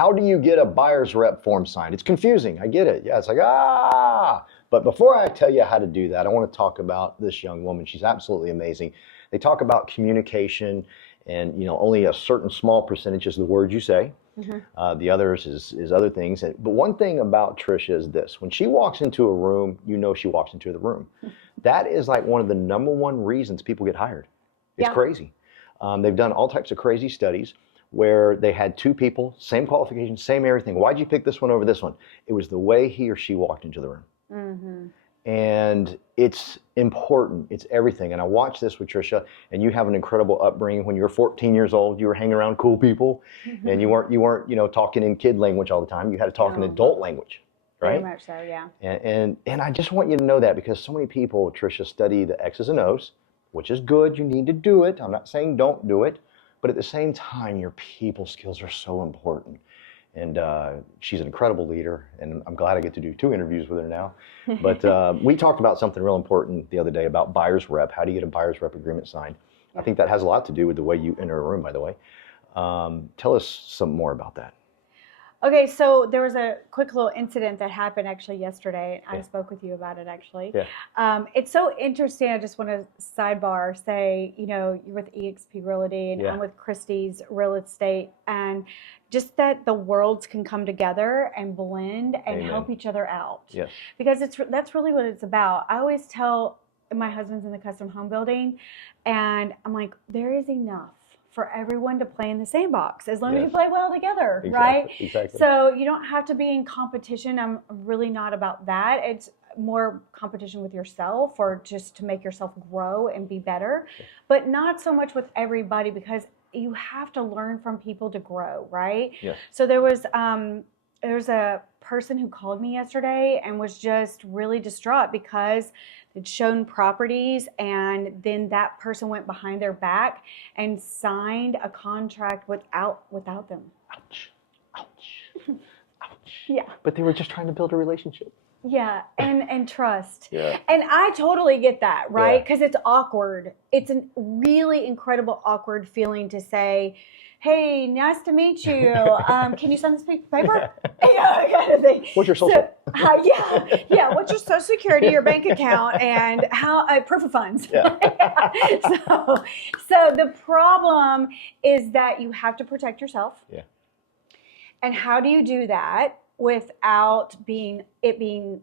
how do you get a buyer's rep form signed? It's confusing. I get it. Yeah, it's like, But before I tell you how to do that, I want to talk about this young woman. She's absolutely amazing. They talk about communication and, only a certain small percentage is the words you say. The others is other things. But one thing about Trisha is this. When she walks into a room, she walks into the room. That is like one of the number one reasons people get hired. It's crazy. They've done all types of crazy studies where they had two people, same qualifications, same everything. Why'd you pick this one over this one? It was the way he or she walked into the room. And it's important. It's everything. And I watched this with Trisha, and you have an incredible upbringing. When you were 14 years old, you were hanging around cool people, and you weren't talking in kid language all the time. You had to talk in adult language, right? Very much so, yeah. And I just want you to know that, because so many people, Trisha, study the X's and O's, which is good. You need to do it. I'm not saying don't do it, but at the same time, your people skills are so important. And she's an incredible leader, and I'm glad I get to do 2 interviews with her now. But we talked about something real important the other day about buyer's rep. How do you get a buyer's rep agreement signed? I think that has a lot to do with the way you enter a room, by the way. Tell us some more about that. Okay, so there was a quick little incident that happened actually yesterday. I spoke with you about it actually. It's so interesting. I just want to sidebar say, you're with eXp Realty and I'm with Christie's Real Estate, and just that the worlds can come together and blend and help each other out. Yes. Because that's really what it's about. I always tell my husband's in the custom home building, and I'm like, there is enough for everyone to play in the same box as long as you play well together, right? Exactly. So you don't have to be in competition. I'm really not about that. It's more competition with yourself, or just to make yourself grow and be better, but not so much with everybody, because you have to learn from people to grow, right? Yes. So there's a person who called me yesterday and was just really distraught because they'd shown properties, and then that person went behind their back and signed a contract without them. Ouch. Ouch. Ouch. Yeah. But they were just trying to build a relationship. Yeah, and trust. Yeah. And I totally get that, right? Because it's awkward. It's a really incredible awkward feeling to say, hey, nice to meet you. Can you sign this piece of paper? Yeah, kind of thing. What's your social? So, what's your social security, your bank account, and how proof of funds? Yeah. So the problem is that you have to protect yourself. Yeah. And how do you do that without being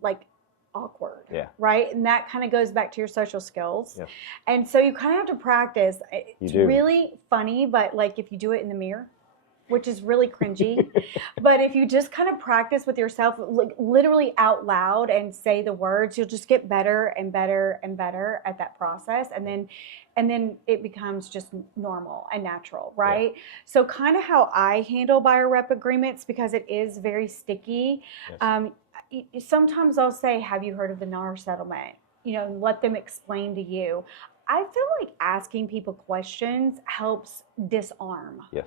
like awkward, right? And that kind of goes back to your social skills. Yeah. And so you kind of have to practice. It's really funny, but like if you do it in the mirror, which is really cringy, but if you just kind of practice with yourself, like literally out loud and say the words, you'll just get better and better and better at that process. And then it becomes just normal and natural, right? Yeah. So kind of how I handle buyer rep agreements, because it is very sticky. Yes. Sometimes I'll say, have you heard of the NAR settlement? Let them explain to you. I feel like asking people questions helps disarm. Yes.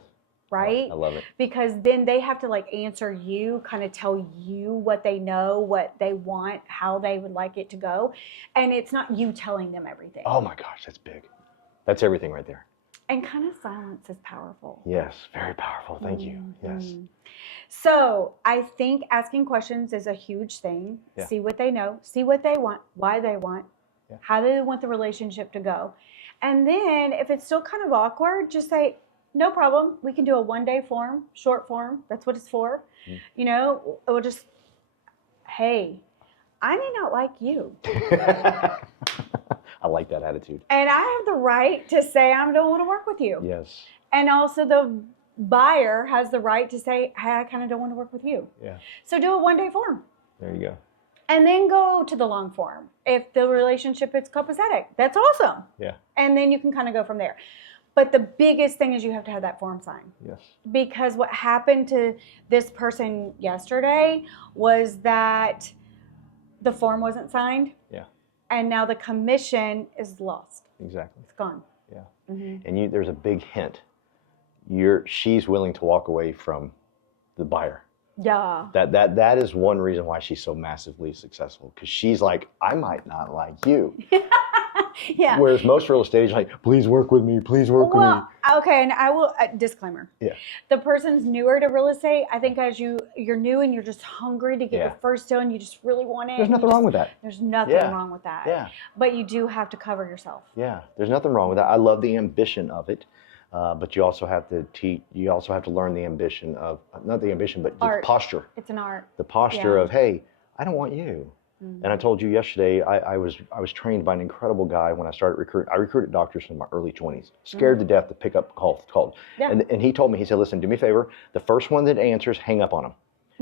Right? I love it. Because then they have to like answer you, kind of tell you what they know, what they want, how they would like it to go. And it's not you telling them everything. Oh my gosh, that's big. That's everything right there. And kind of silence is powerful. Yes, very powerful. Thank you. Yes. So I think asking questions is a huge thing. Yeah. See what they know, see what they want, why they want, how they want the relationship to go. And then if it's still kind of awkward, just say, no problem. We can do a 1-day form, short form. That's what it's for. We'll just, hey, I may not like you. I like that attitude. And I have the right to say I don't want to work with you. Yes. And also the buyer has the right to say, hey, I kind of don't want to work with you. Yeah. So do a 1-day form. There you go. And then go to the long form. If the relationship is copacetic, that's awesome. Yeah. And then you can kind of go from there. But the biggest thing is you have to have that form signed. Yes. Because what happened to this person yesterday was that the form wasn't signed. Yeah. And now the commission is lost. Exactly. It's gone. Yeah. Mm-hmm. And there's a big hint. She's willing to walk away from the buyer. Yeah. That is one reason why she's so massively successful. Because she's like, I might not like you. Yeah. Whereas most real estate is like, please work with me, please work with me. Okay, and I will disclaimer. Yeah. The person's newer to real estate. I think as you're new and you're just hungry to get your first deal and you just really want it. There's nothing wrong with that. There's nothing wrong with that. Yeah. But you do have to cover yourself. Yeah. There's nothing wrong with that. I love the ambition of it. But you also have to you also have to learn the ambition of, not the ambition, but the posture. It's an art. The posture of, hey, I don't want you. Mm-hmm. And I told you yesterday, I was trained by an incredible guy when I started recruiting. I recruited doctors in my early 20s, scared to death to pick up calls. Yeah. And he told me, he said, listen, do me a favor. The first one that answers, hang up on him.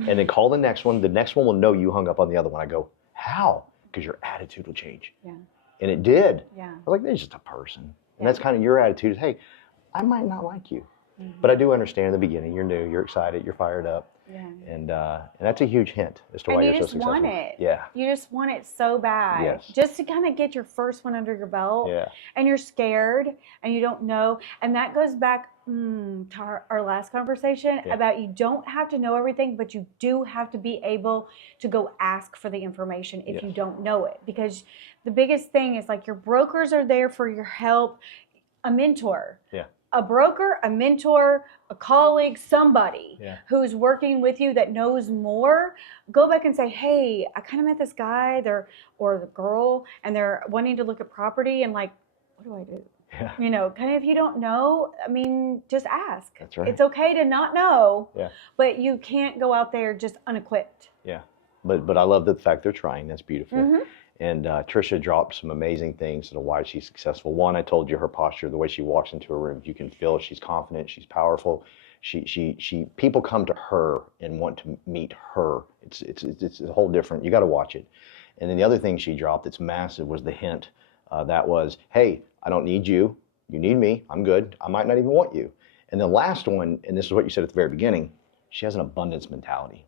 And then call the next one. The next one will know you hung up on the other one. I go, how? Because your attitude will change. Yeah. And it did. Yeah. I was like, they're just a person. And that's kind of your attitude is, hey, I might not like you, but I do understand in the beginning. You're new, you're excited, you're fired up, and that's a huge hint as to why you're so successful. And you just want it. Yeah, you just want it so bad, just to kind of get your first one under your belt. Yeah, and you're scared and you don't know, and that goes back to our last conversation about you don't have to know everything, but you do have to be able to go ask for the information if you don't know it, because the biggest thing is like your brokers are there for your help, a mentor. Yeah. A broker, a mentor, a colleague, somebody who's working with you that knows more, go back and say, hey, I kind of met this guy or the girl, and they're wanting to look at property, and like, what do I do? Yeah. You know, kind of if you don't know, I mean, just ask. That's right. It's okay to not know, but you can't go out there just unequipped. Yeah, but I love the fact they're trying. That's beautiful. Mm-hmm. And Trisha dropped some amazing things as to why she's successful. One, I told you her posture, the way she walks into a room, you can feel she's confident, she's powerful. She people come to her and want to meet her. It's a whole different. You got to watch it. And then the other thing she dropped that's massive was the hint. That was, hey, I don't need you. You need me. I'm good. I might not even want you. And the last one, and this is what you said at the very beginning, she has an abundance mentality.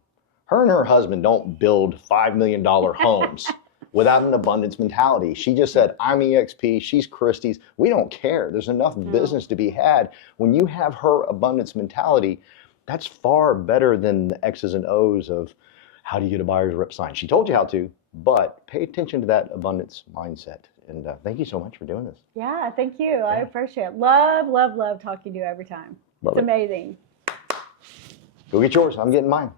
Her and her husband don't build $5 million homes without an abundance mentality. She just said, I'm EXP, she's Christie's. We don't care. There's enough business to be had. When you have her abundance mentality, that's far better than the X's and O's of how do you get a buyer's rep signed. She told you how to, but pay attention to that abundance mindset. And thank you so much for doing this. Yeah, thank you. I appreciate it. Love talking to you every time. It's amazing. Go get yours. I'm getting mine.